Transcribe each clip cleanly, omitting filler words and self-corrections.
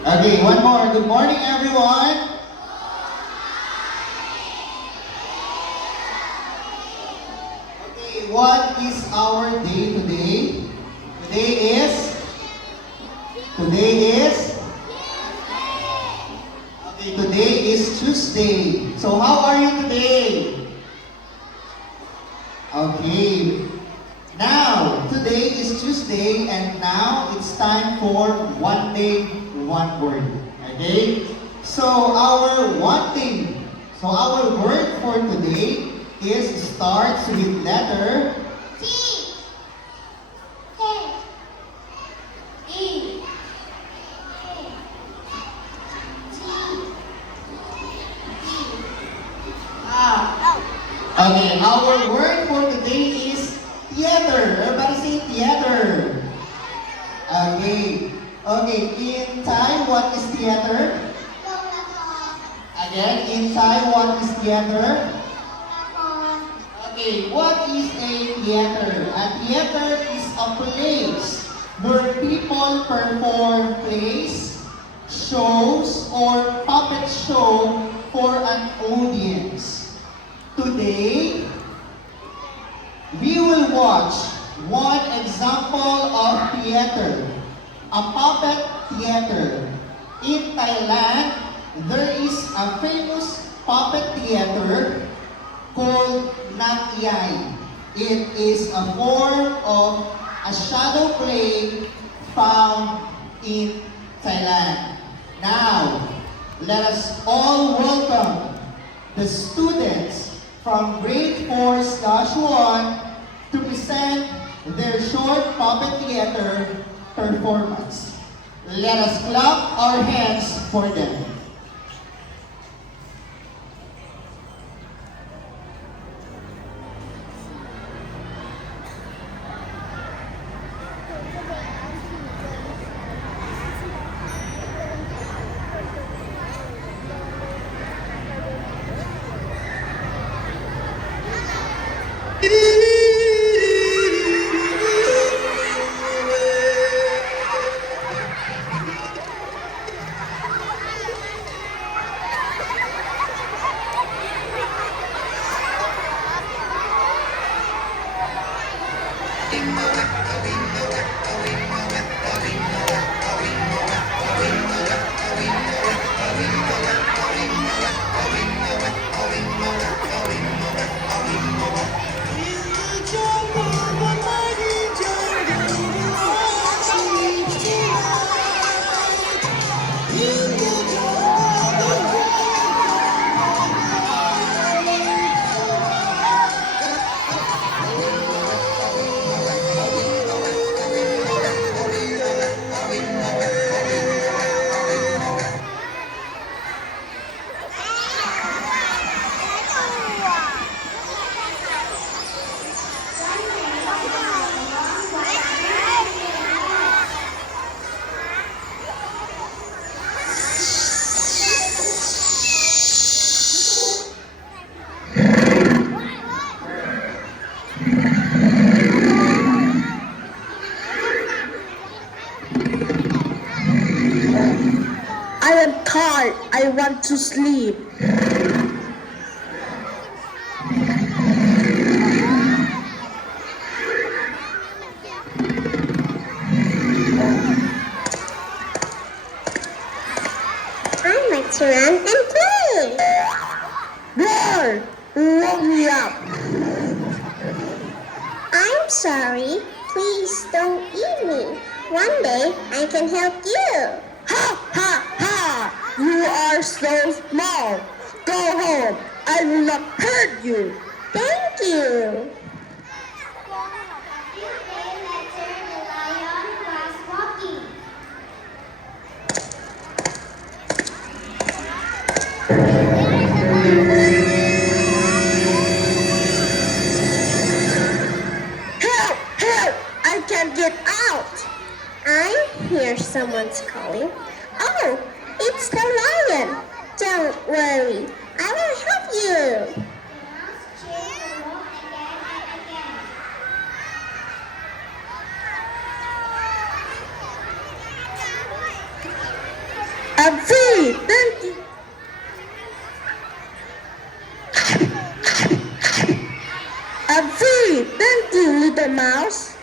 Okay, one more. Good morning, everyone. Okay, what is our day today? Today is. Today is. Okay, today is Tuesday. So how are you today? Okay. Now, today is Tuesday and now it's time for one day, one word. Okay? So our one thing, so our word for today is starts with letter T. K. E. T. Ah. Okay, our word for today is theater. Everybody say theater. Okay. Okay, in Thai, what is theater? Again, in Thai, what is theater? Okay, what is a theater? A theater is a place where people perform plays, shows, or puppet show for an audience. Today, we will watch one example of theater, a puppet theater. In Thailand, there is a famous puppet theater called Nang Yai. It is a form of a shadow play found in Thailand. Now, let us all welcome the students from grade 4/1 to present their short puppet theater performance. Let us clap our hands for them. I am tired. I want to sleep. I like to run and play. Roar! Wake me up. I'm sorry. Please don't eat me. One day I can help you. Ha ha ha! You are so small. Go home. I will not hurt you. Thank you. Help! Help! I can't get out. I hear someone's calling. Oh, it's the lion. Don't worry. I will help you. I'm free. Thank you. I'm free. Thank you, little mouse.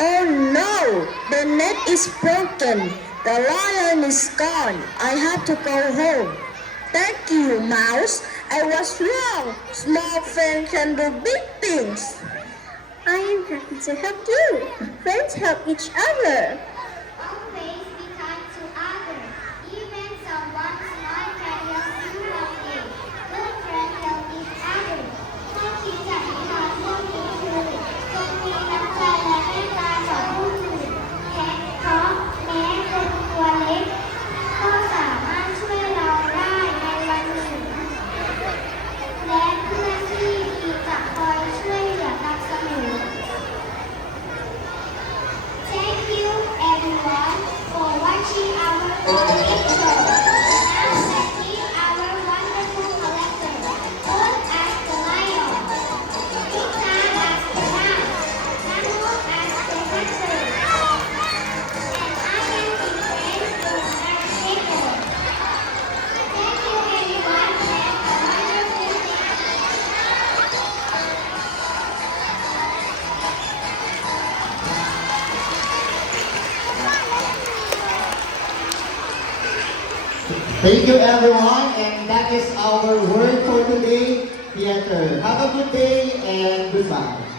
Oh no, the net is broken. The lion is gone. I have to go home. Thank you, mouse. I was wrong. Small friends can do big things. I am happy to help you. Friends help each other. Always be kind to others. Even someone small can help you one day. Good friends help each other. ถ้าคิดจะนิทานเรื่องนี้คือจงมีน้ำใจและเมตตาต่อผู้อื่นเพราะแม้คนตัวเล็กก็สามารถช่วยเราได้ในวันหนึ่ง และเพื่อนที่ดีจะคอยช่วยเหลือกันเสมอ Thank you everyone for watching our lecture. Now let's meet our wonderful collector, Old as the lion, Ika as the mouse, Nanu as the hunter, and I am Infant from Narrator. Thank you everyone and a wonderful day. Thank you everyone, and that is our word for today, theater. Have a good day and goodbye.